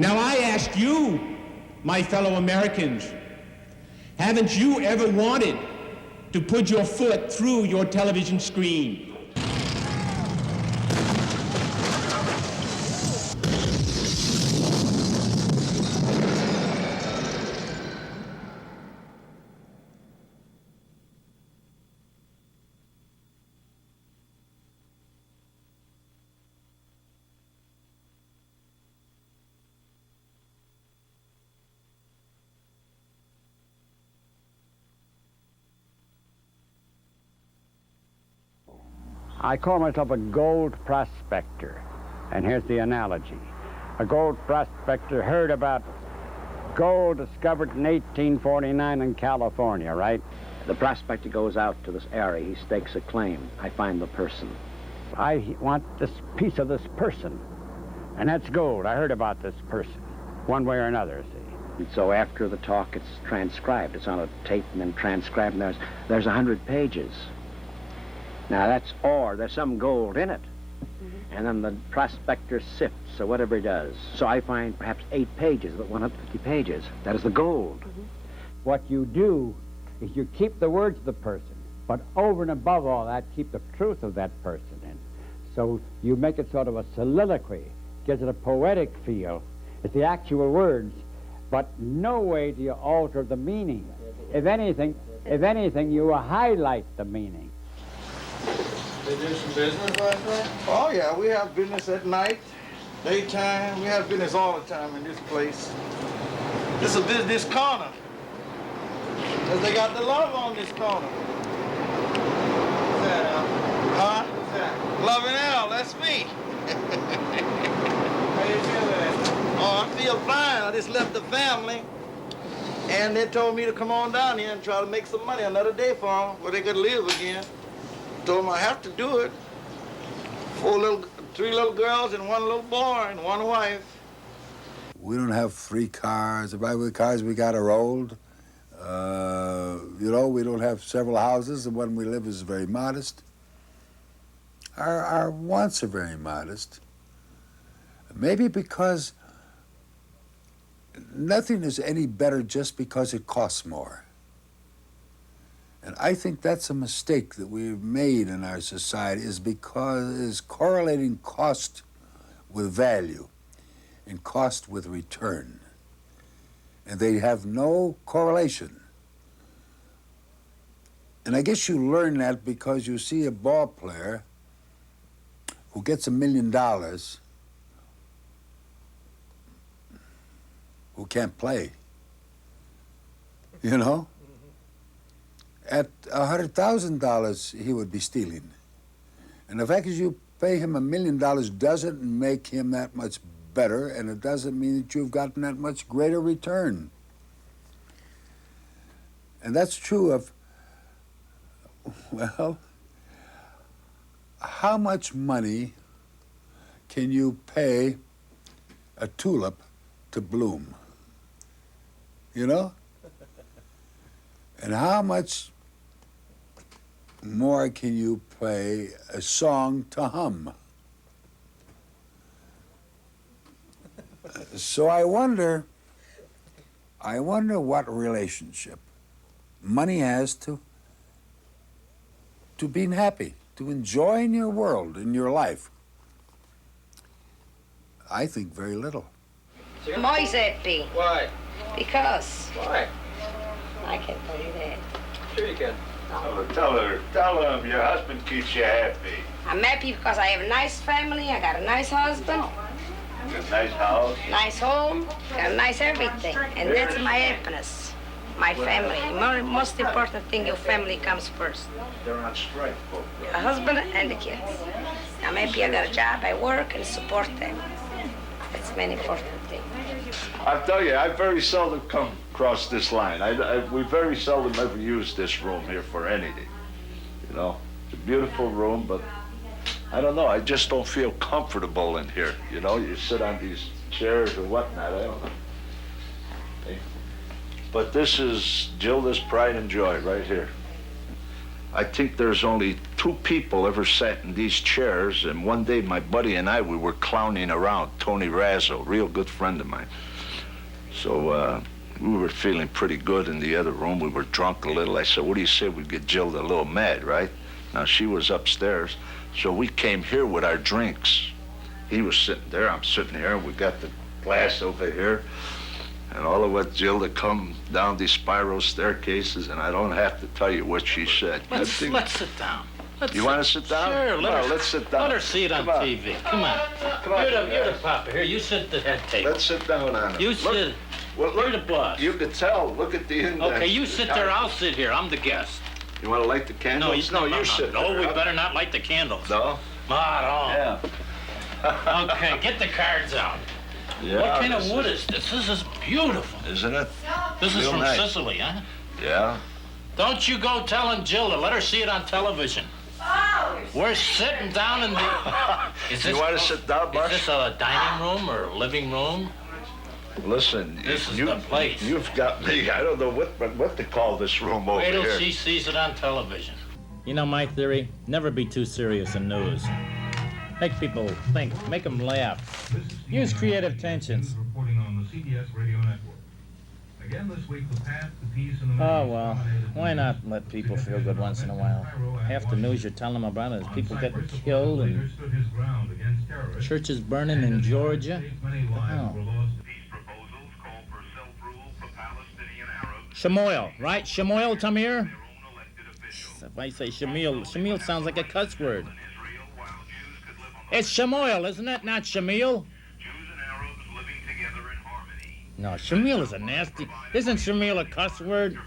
Now I ask you, my fellow Americans, haven't you ever wanted to put your foot through your television screen? I call myself a gold prospector, and here's the analogy. A gold prospector heard about gold discovered in 1849 in California, right? The prospector goes out to this area, he stakes a claim. I find the person. I want this piece of this person, and that's gold. I heard about this person, one way or another, see. And so after the talk, it's transcribed. It's on a tape and then transcribed, and there's 100 pages. Now that's ore, there's some gold in it. And then the prospector sifts, or whatever he does. So I find perhaps 8 pages, but 150 pages. That is the gold. What you do is you keep the words of the person, but over and above all that, keep the truth of that person in. So you make it sort of a soliloquy, gives it a poetic feel. It's the actual words, but no way do you alter the meaning. If anything, you highlight the meaning. They do some business last night? Oh, yeah, we have business at night, daytime. We have business all the time in this place. This is a business corner. Because they got the love on this corner. What's that, Al? Huh? What's that? Love and Al, that's me. How you feel today? Oh, I feel fine. I just left the family. And they told me to come on down here and try to make some money another day for them, where they could live again. Told them I have to do it. 3 little girls and 1 little boy and 1 wife. We don't have 3 cars. The right cars we got are old. You know, we don't have several houses. The one we live is very modest. Our wants are very modest. Maybe because nothing is any better just because it costs more. And I think that's a mistake that we've made in our society, is correlating cost with value and cost with return. And they have no correlation. And I guess you learn that because you see a ball player who gets $1 million who can't play, you know? At $100,000, he would be stealing. And the fact is you pay him $1 million doesn't make him that much better, and it doesn't mean that you've gotten that much greater return. And that's true of, well, how much money can you pay a tulip to bloom? You know? And how much more can you pay a song to hum? So I wonder what relationship money has to being happy, to enjoying your world and your life. I think very little. Moisetti. Why? Because. Why? I can't tell you that. Sure you can. Tell him your husband keeps you happy. I'm happy because I have a nice family, I got a nice husband, A nice house. nice home, got a nice everything. And that's my happiness, my family. The most important thing, your family comes first. They're on strike, folks. A husband and the kids. I'm happy I got a job, I work and support them. That's the main important thing. I'll tell you, I very seldom come across this line. We very seldom ever use this room here for anything. You know, it's a beautiful room, but I don't know. I just don't feel comfortable in here. You know, you sit on these chairs or whatnot. I don't know. Hey. But this is Gilda's pride and joy right here. I think there's only 2 people ever sat in these chairs, and one day my buddy and I, we were clowning around, Tony Razzo, real good friend of mine. So we were feeling pretty good in the other room. We were drunk a little. I said, what do you say we get Jill a little mad, right? Now, she was upstairs, so we came here with our drinks. He was sitting there, I'm sitting here, and we got the glass over here. And all of us, Jill, to come down these spiral staircases, and I don't have to tell you what she said. Let's sit down. You want to sit down? Sure, let's sit down. Let her see it on TV. Come on. Come on. You're the papa. Here, you sit at the head table. Let's sit down on it. You sit. Well, You're the boss. You can tell. Look at the index. Okay, you sit there. I'll sit here. I'm the guest. You want to light the candles? You sit there. No, we better not light the candles. No? Not at all. Yeah. Okay, get the cards out. Yeah, What kind of wood is this? This is beautiful. Isn't it? This is Real from nice. Sicily, huh? Yeah. Don't you go telling Jill to let her see it on television. We're sitting down in the... You want to sit down, Marsh? Is this a dining room or living room? Listen, This is the place. You've got me. I don't know what to call this room over Wait till here. she sees it on television. You know my theory? Never be too serious in news. Make people think, make them laugh. Use creative tensions. Reporting on the CBS radio network. Again this week, the path to peace in the Oh, well, why not let people feel good once in a while? Half the news you're telling them about is people getting killed and churches burning in Georgia. Oh. Shemuel, right? Shemuel, Tamir? If I say Shamil, Shamil sounds like a cuss word. It's Shemuel, isn't it? Not Shamil? No, Shamil is a nasty... Isn't Shamil a cuss word?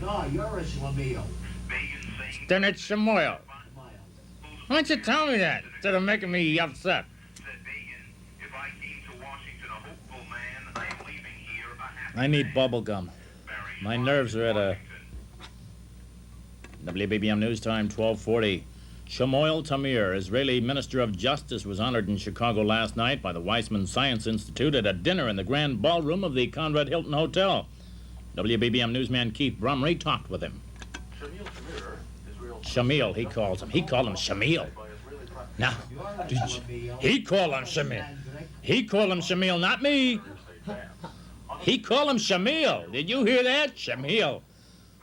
No, you're a Shamil. Then it's Shemuel. Why don't you tell me that instead of making me upset? I need bubble gum. My nerves are at a... WBBM News Time, 12:40. Shemuel Tamir, Israeli Minister of Justice, was honored in Chicago last night by the Weizmann Science Institute at a dinner in the grand ballroom of the Conrad Hilton Hotel. WBBM newsman Keith Brumry talked with him. Shamil, he calls him. He called him Shamil. Now, he called him Shamil. He called him Shamil, not me. He called him Shamil. Did you hear that? Shamil.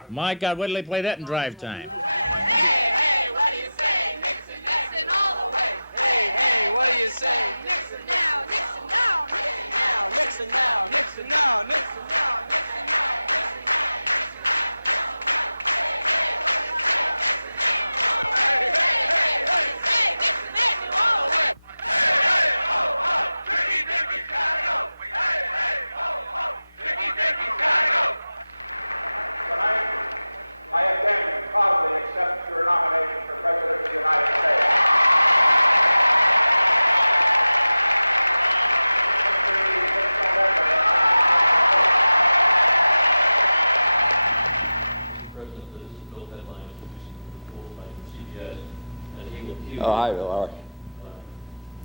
My God, wait till they play that in drive time. Hey, what do you say? Nixon, Nixon all the way. Hey, what do you say? Nixon now, Nixon now, Nixon now, Nixon now, Nixon now, Nixon now, Nixon now, Nixon now, Nixon now. Oh, hi, Bill. How are you?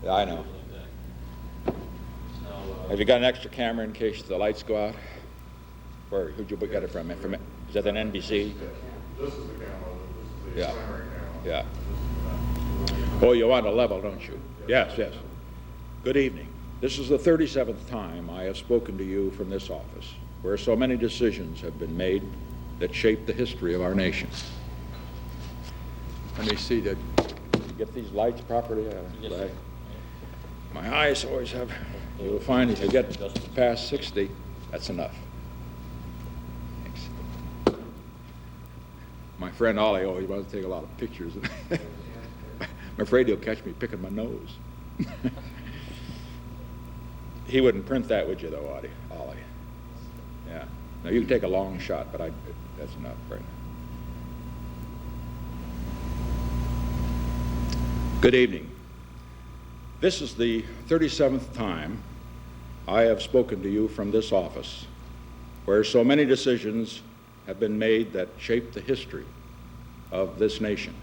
Yeah, I know. Have you got an extra camera in case the lights go out? Where? Who'd you get it from? Is that an NBC? This is the camera. This is the Yeah. primary Yeah. camera. Oh, you want a level, don't you? Yes, yes. Good evening. This is the 37th time I have spoken to you from this office, where so many decisions have been made that shape the history of our nation. Let me see, did you get these lights properly? Yes. My eyes always have, you'll find if you get past 60, that's enough. Thanks. My friend Ollie always wants to take a lot of pictures. I'm afraid he'll catch me picking my nose. He wouldn't print that, would you, though, Ollie? Yeah. Now, you can take a long shot, but that's enough right now. Good evening. This is the 37th time I have spoken to you from this office, where so many decisions have been made that shape the history of this nation.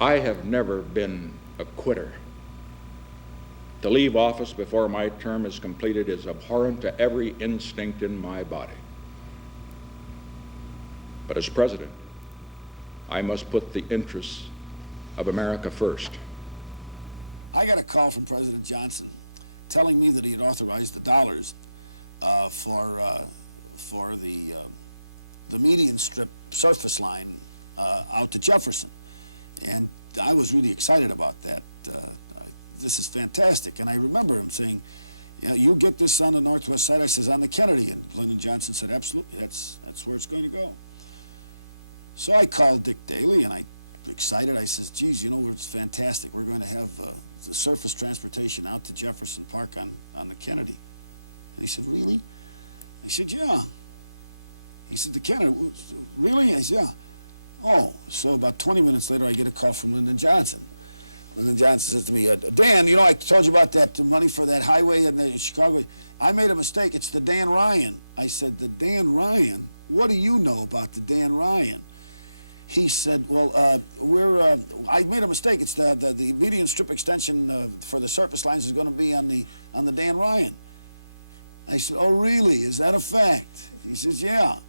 I have never been a quitter. To leave office before my term is completed is abhorrent to every instinct in my body. But as president, I must put the interests of America first. I got a call from President Johnson telling me that he had authorized the dollars for the median strip surface line out to Jefferson. And I was really excited about that. This is fantastic. And I remember him saying, "Yeah, you get this on the northwest side." I says, "On the Kennedy." And Lyndon Johnson said, "Absolutely, that's where it's going to go." So I called Dick Daley, and I excited. I says, "Geez, you know, it's fantastic. We're going to have the surface transportation out to Jefferson Park on the Kennedy." And he said, "Really?" I said, "Yeah." He said, "The Kennedy, really?" I said, "Yeah." Oh, so about 20 minutes later, I get a call from Lyndon Johnson. Lyndon Johnson says to me, "Dan, you know, I told you about that money for that highway in Chicago. I made a mistake. It's the Dan Ryan." I said, "The Dan Ryan? What do you know about the Dan Ryan?" He said, "Well, I made a mistake. It's the median strip extension for the surface lines is going to be on the Dan Ryan." I said, "Oh, really? Is that a fact?" He says, "Yeah."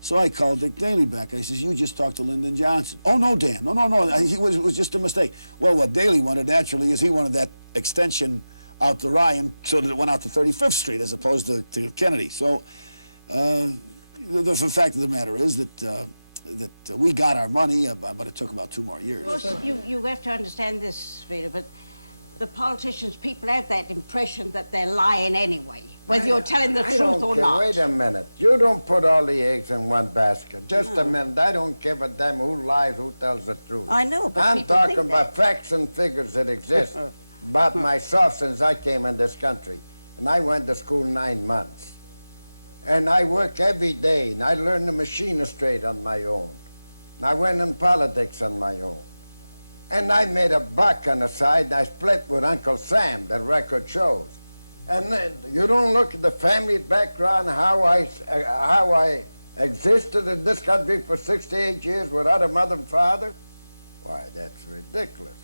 So I called Dick Daley back. I says, "You just talked to Lyndon Johnson." "Oh, no, Dan. No. It was just a mistake." Well, what Daley wanted naturally is he wanted that extension out the Ryan so that it went out to 35th Street as opposed to Kennedy. So the fact of the matter is that we got our money, but it took about 2 more years. Of course, you have to understand this, Vito, but the politicians, people have that impression that they're lying anyway, whether you're telling the truth or not. Wait a minute. You don't put all the eggs in one basket. Just a minute. I don't give a damn who lies, who tells the truth. I know, but I'm people talking think about facts and figures that exist about myself since I came in this country. And I went to school 9 months. And I work every day, and I learned the machinist trade on my own. And I went in politics on my own. And I made a buck on the side, and I split with Uncle Sam, the record shows. And then you don't look at the family background, how I existed in this country for 68 years without a mother and father? Why, that's ridiculous.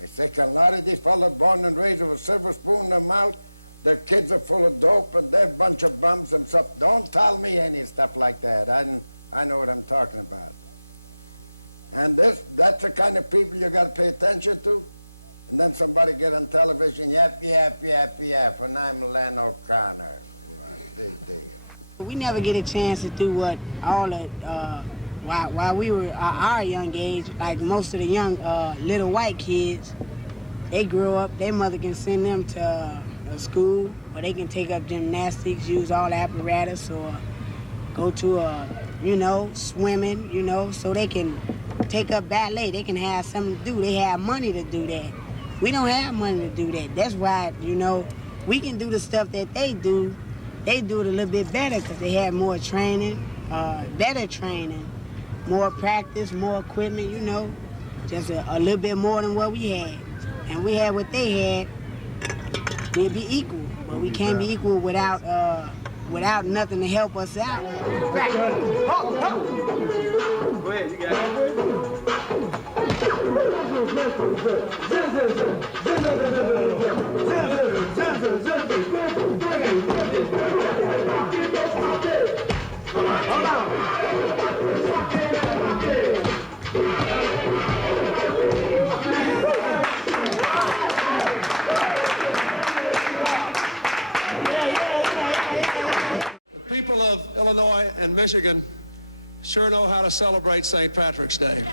I think a lot of these fellas born and raised with a silver spoon in their mouth, their kids are full of dope, and they're a bunch of bums themselves. Don't tell me any stuff like that. I know what I'm talking about. And that's the kind of people you got to pay attention to. And then somebody get on television, yap, and I'm Len O'Connor. We never get a chance to do what all the, while we were our young age, like most of the young little white kids, they grow up, their mother can send them to school, or they can take up gymnastics, use all the apparatus, or go to swimming, so they can take up ballet. They can have something to do. They have money to do that. We don't have money to do that. That's why, we can do the stuff that they do. They do it a little bit better because they have more training, better training, more practice, more equipment, just a little bit more than what we had. And we had what they had, we'd be equal. But we can't be equal without nothing to help us out. Go ahead, you got it. The people of Illinois and Michigan sure know how to celebrate St. Patrick's Day.